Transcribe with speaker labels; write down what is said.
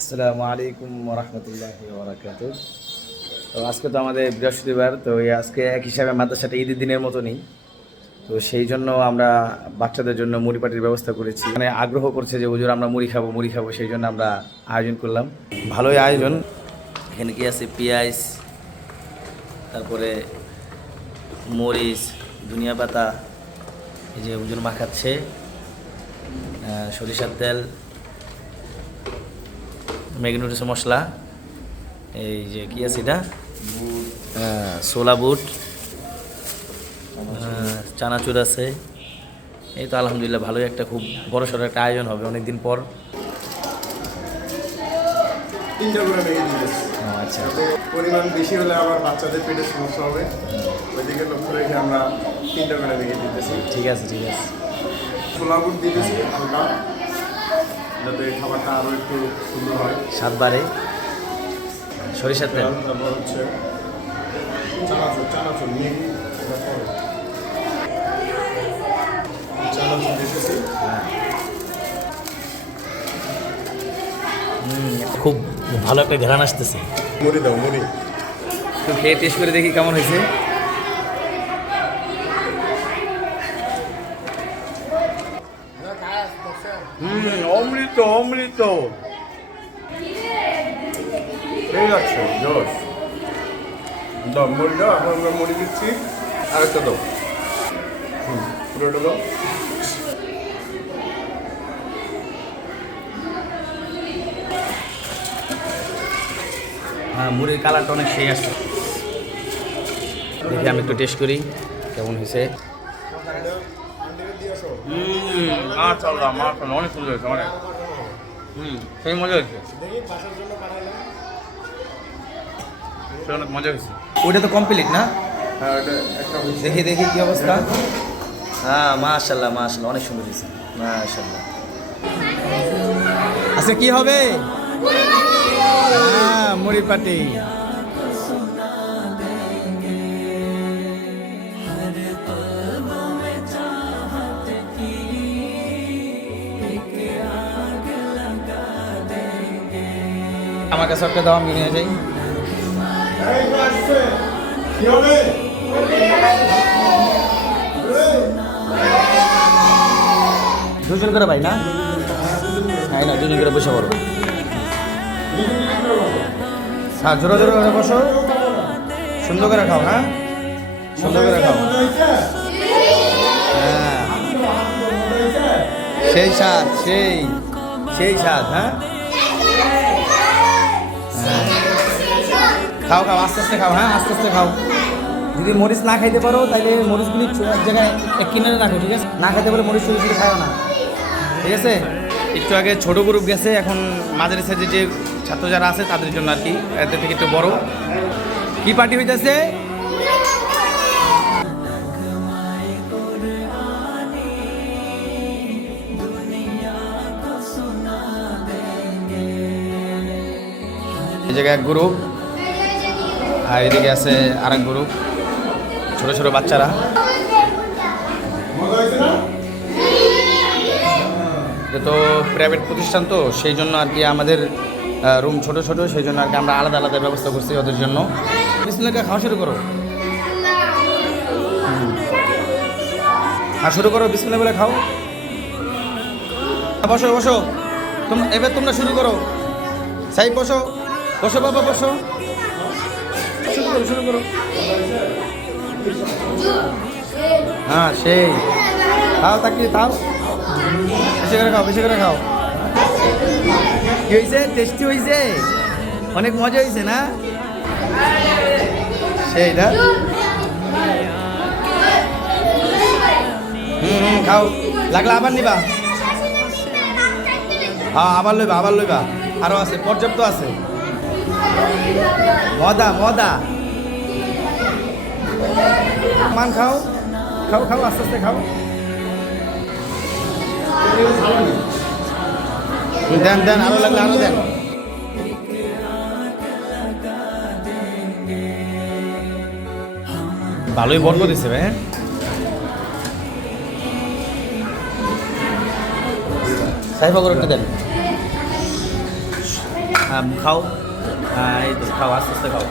Speaker 1: আসসালামু আলাইকুম রহমতুল্লাহ তো আজকে তো আমাদের বৃহস্পতিবার, তো আজকে এক হিসাবে মাদ্রাসাটা ঈদের দিনের মতো নেই তো সেই জন্য আমরা বাচ্চাদের জন্য মুড়ি পাটির ব্যবস্থা করেছি। মানে আগ্রহ করছে যে, হুজুর, আমরা মুড়ি খাব মুড়ি খাব। সেই জন্য আমরা আয়োজন করলাম। ভালোই আয়োজন। এখানে কি আছে? পেঁয়াজ, তারপরে মরিচ, ধনিয়া পাতা, এই যে হুজুর মাখাচ্ছে সরিষার তেল ম্যাগনেটিস মশলা এই যে কি আছে এটা? হ্যাঁ, সোলা বুট হ্যাঁ, চানাচুর আছে। এই তো আলহামদুলিল্লাহ ভালোই একটা খুব বড় সড়ো একটা আয়োজন হবে অনেকদিন পর।
Speaker 2: তিনটা করে ভেঙে দিতেছি
Speaker 1: আচ্ছা।
Speaker 2: পরিমাণ বেশি হলে আবার বাচ্চাদের পেটে সমস্যা হবে। ওইদিকে লক্ষ্য রেখে আমরা তিনটা করে ভেঙে দিতেছি।
Speaker 1: ঠিক আছে ঠিক আছে।
Speaker 2: ছোলা বুট দিতেছি হালকা। যাতে খাবারটা আরও একটু সুন্দর হয়।
Speaker 1: সাতবারে। সরিষার তেল।
Speaker 2: তারপর হচ্ছে চানাচুর চানাচুর নিয়ে চানাচুর দিতেছি।
Speaker 1: খুব ভালো একটা ঘ্রাণ আসতেছে।
Speaker 2: মুড়ি দাও মুড়ি।
Speaker 1: তো খেয়ে টেস্ট করে দেখি কেমন হয়েছে।
Speaker 2: হুম, অমৃত অমৃত। ঠিক আছে জোস দাও মুড়ি দাও এখন আমরা মুড়ি দিচ্ছি। আরেকটা দাও। হুম, পুরোটা দাও।
Speaker 1: হ্যাঁ মুড়ির কালারটা অনেক সেই আসছে দেখি আমি একটু টেস্ট করি, কেমন হয়েছে।
Speaker 3: মাশাআল্লাহ মাশাআল্লাহ অনেক সুন্দর হয়েছে অনেক। হুম সেই মজা হয়েছে। সে অনেক মজা হয়েছে।
Speaker 1: ওইটা তো কমপ্লিট না?
Speaker 2: হ্যাঁ এটা একটা হয়েছে।
Speaker 1: দেখি দেখি কি অবস্থা। হ্যাঁ মাশাল্লাহ মাশাল্লাহ অনেক সুন্দর হয়েছে। মাশাল্লাহ আচ্ছা কি হবে? হ্যাঁ মুড়ি পাটি। আমার কাছে একটা দাও, আমি নিয়ে যাই। দুজন করে ভাই, না? হ্যাঁ না, দুজন করে বসে পড়ো। হ্যাঁ জোরে জোরে করে বসো। সুন্দর করে খাও হ্যাঁ? সুন্দর করে খাও। হ্যাঁ। সেই স্বাদ, সেই সেই স্বাদ হ্যাঁ। খাও খাও, আস্তে আস্তে খাও হ্যাঁ আস্তে আস্তে খাও। যদি মরিচ না খাইতে পারো তাহলে মরিচগুলি এক জায়গায় এক কিনারে রাখো, ঠিক আছে? না খাইতে পারো মরিচ শুধু খাও না। ঠিক আছে? একটু আগে ছোট গ্রুপ গেছে, এখন মাঝারি সাইজে যে ছাত্র যারা আছে, তাদের জন্য আর কি, এদের থেকে একটু বড়। কি পার্টি হইতেছে? জায়গায় এক গ্রুপ। আর এদিকে আছে আরেক গ্রুপ ছোট ছোট বাচ্চারা। তো প্রাইভেট প্রতিষ্ঠান তো সেই জন্য আর কি আমাদের রুম ছোট ছোট সেই জন্য আর কি আমরা আলাদা আলাদা ব্যবস্থা করছি ওদের জন্য। বিসমিল্লাহকে খাওয়া শুরু করো। হ্যাঁ শুরু করো বিসমিল্লাহ বলে খাও। হ্যাঁ, বসো বসো। তোমরা এবার তোমরা শুরু করো। সাইড বসো। বসো বাবা বসো। শুরু করো শুরু করো হ্যাঁ সেই। খাও তাকিয়ে খাও। বেশি করে খাও, বেশি করে খাও। কি হয়েছে টেস্টি হয়েছে অনেক মজা হয়েছে না? সেইটা হুম হুম, খাও। লাগলে আবার নিবা। হ্যাঁ আবার লইবা আবার লইবা। আরও আছে, পর্যাপ্ত আছে। মদা মদা। মান খাও খাও খাও, আস্তে আস্তে খাও। দেন দেন, আরও লাগলে আরও দেন। ভালোই বর্গ দিছে ভাই হ্যাঁ? করে একটু দেন। খাও। আহ, এই তো খাও আস্তে আস্তে খাও